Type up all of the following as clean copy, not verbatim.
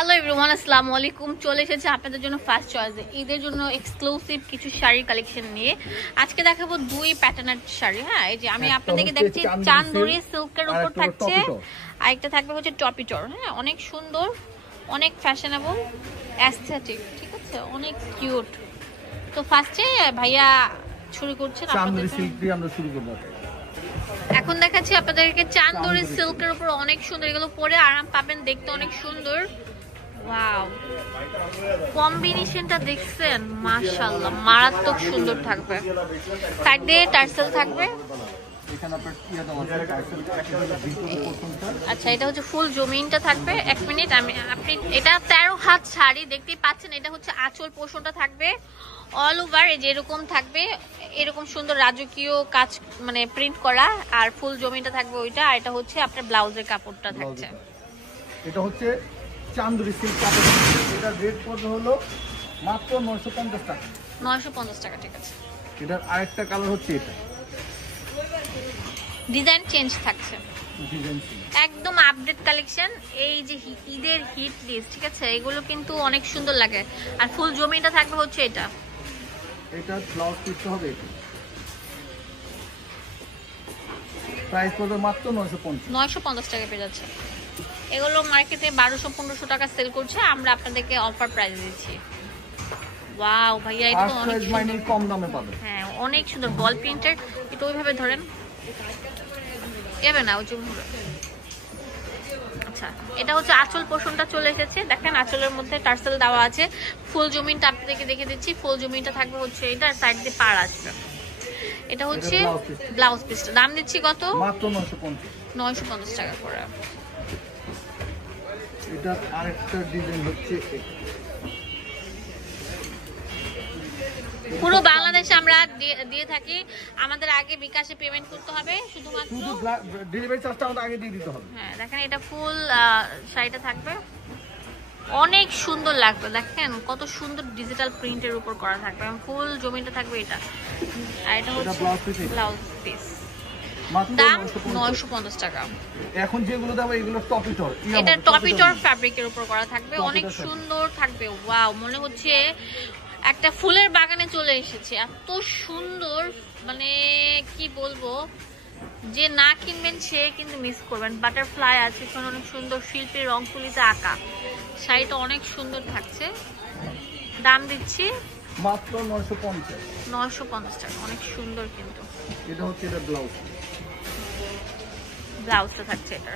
Hello everyone, আসসালামু আলাইকুম। চলে এসেছে আপনাদের জন্য ফার্স্ট চয়েসে ঈদের জন্য এক্সক্লুসিভ কিছু শাড়ি কালেকশন নিয়ে। আজকে দেখাবো দুই প্যাটার্নের শাড়ি। হ্যাঁ, এই যে আমি আপনাদেরকে দেখছি চাঁদুরি সিল্কের উপর থাকছে, আর একটা থাকবে হচ্ছে টপিটর। হ্যাঁ, অনেক সুন্দর, অনেক ফ্যাশনেবল, অ্যাস্থেটিক, ঠিক আছে, অনেক কিউট। তো ফার্স্টে ভাইয়া শুরু করছেন চাঁদুরি সিল্ক দিয়ে আমরা শুরু করব। এখন দেখাচ্ছি আপনাদেরকে চাঁদুরি সিল্কের উপর অনেক সুন্দর, এগুলো পরে আরাম পাবেন, দেখতে অনেক সুন্দর। ওয়াও, কম্বিনেশনটা দেখছেন, মাশাআল্লাহ, মারাত্মক সুন্দর থাকবে। সাইড দিয়ে টার্সেল থাকবে। আচ্ছা, এটা হচ্ছে ফুল জমিনটা থাকবে। এক মিনিট, আপনি এটা 13 হাত শাড়ি দেখতেই পাচ্ছেন। এটা হচ্ছে আঁচল পোর্শনটা থাকবে অল ওভার এই যে এরকম থাকবে, এরকম সুন্দর রাজকীয় কাজ মানে প্রিন্ট করা, আর ফুল জমিনটা থাকবে ওইটা। আর এটা হচ্ছে আপনার ব্লাউজের কাপড়টা থাকছে। এটা হচ্ছে চাঁদুরি সিল্ক কাপড়। এটা রেট পড়বে হলো মাত্র 950 টাকা। 950 টাকা, ঠিক আছে। এটার আরেকটা কালার হচ্ছে এটা, ডিজাইন চেঞ্জ থাকছে, ডিজাইন একদম আপডেট কালেকশন। এই যে ঈদের হিট লিস্ট, ঠিক আছে, এগুলো কিন্তু অনেক সুন্দর লাগে। আর ফুল জমিটা থাকবে হচ্ছে এটা। এটা ব্লাউজ পিসটা হবে এটা। প্রাইস পড়বে মাত্র 950 টাকা পেয়ে যাচ্ছে। এগুলো মার্কেটে 1200-1500 টাকা সেল করছে, আমরা আপনাদেরকে অফার প্রাইস দিচ্ছি। ওয়াও ভাইয়া, এটা তো অনেক সুন্দর, কম দামে পাবেন। হ্যাঁ, অনেক সুন্দর বল প্রিন্টের। এটা ওইভাবে ধরেন, এবে না ওই যে। আচ্ছা, এটা হচ্ছে আঁচল পোর্শনটা চলে এসেছে। দেখেন আঁচলের মধ্যে টার্সেল দেওয়া আছে। ফুল জমিনটা আপনাদেরকে দেখে দিচ্ছি। ফুল জমিনটা থাকবে হচ্ছে এটা, সাইড দিয়ে পাড় আসবে। এটা হচ্ছে ব্লাউজ পিসটা। দাম দিচ্ছি কত? মাত্র 950 টাকা করে। এটা আরেকটা ডিজাইন হচ্ছে পুরো বাংলাদেশে আমরা দিয়ে থাকি। আমাদের আগে বিকাশে পেমেন্ট করতে হবে, শুধুমাত্র ডেলিভারি চার্জটা আমাদের আগে দিয়ে দিতে হবে। হ্যাঁ, দেখেন এটা ফুল শাড়িটা থাকবে, অনেক সুন্দর লাগবে। দেখেন কত সুন্দর ডিজিটাল প্রিন্টের উপর করা থাকবে, ফুল জমিটা থাকবে এটা। আর এটা হচ্ছে ব্লাউজ পিস। দাম 950 টাকা। এখন যেগুলো দাও এগুলো টপিটর, এটা টপিটর ফ্যাব্রিকের উপর করা থাকবে, অনেক সুন্দর থাকবে। ওয়াও, মনে হচ্ছে একটা ফুলের বাগানে চলে এসেছে, এত সুন্দর, মানে কি বলবো, যে না কিনবেন সে কিন্তু মিস করবেন। বাটারফ্লাই আছে এখানে, অনেক সুন্দর শিল্পীর রং তুলিতে আঁকা। শাড়িটা অনেক সুন্দর থাকছে। দাম দিচ্ছি মাত্র 950 টাকা। অনেক সুন্দর কিন্তু। এটা হচ্ছে এটা ব্লাউজ, ব্লাউজটা থাকছে এটা।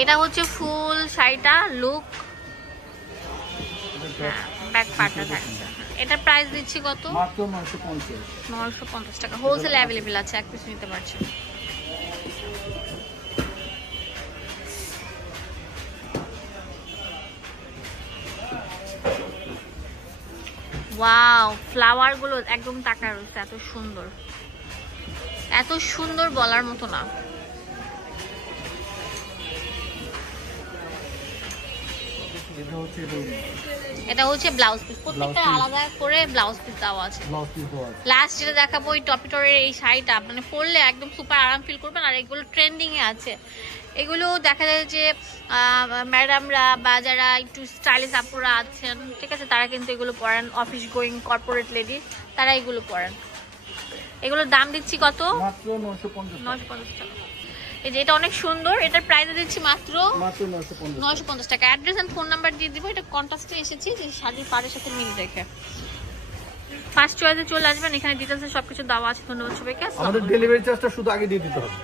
এটা হচ্ছে ফুল শাড়িটা লুক, ব্যাক পার্টটা থাকছে। এটা প্রাইস দিচ্ছি কত? মাত্র 950 টাকা। হোলসেল অ্যাভেলেবেল আছে, এক পিস নিতে পারছেন। ওয়াও, ফ্লাওয়ার গুলো একদম তাকায় রয়েছে, এত সুন্দর, এত সুন্দর বলার মতো না। এটা হচ্ছে ব্লাউজ পিস, প্রত্যেকটা আলাদা করে ব্লাউজ পিস দেওয়া আছে। লাস্ট যেটা দেখাবো ওই টপিটরের এই শাড়িটা, মানে পরলে একদম সুপার আরাম ফিল করবেন। আর এগুলো ট্রেন্ডিং এ আছে, এগুলো দেখা যায় যে ম্যাডামরা বা যারা একটু স্টাইলিশ আপুরা আছেন, ঠিক আছে, তারা কিন্তু এগুলো পরেন। অফিস গোয়িং কর্পোরেট লেডি, তারা এগুলো পরেন। এগুলোর দাম দিচ্ছি কত? মাত্র 950 টাকা। এই যে এটা অনেক সুন্দর, এটার প্রাইস দিচ্ছি মাত্র 950 টাকা। অ্যাড্রেস এন্ড ফোন নাম্বার দিয়ে দিব। এটা কন্ট্রাস্টে এসেছি যে শাড়ির পাড়ের সাথে মিল রেখে। ফার্স্ট চয়েসে চলে আসবেন, এখানে ডিটেইলসে সবকিছু দেওয়া আছে। ধন্যবাদ সবাইকে। আমাদের ডেলিভারি চার্জটা শুধু আগে দিয়ে দিতে হবে।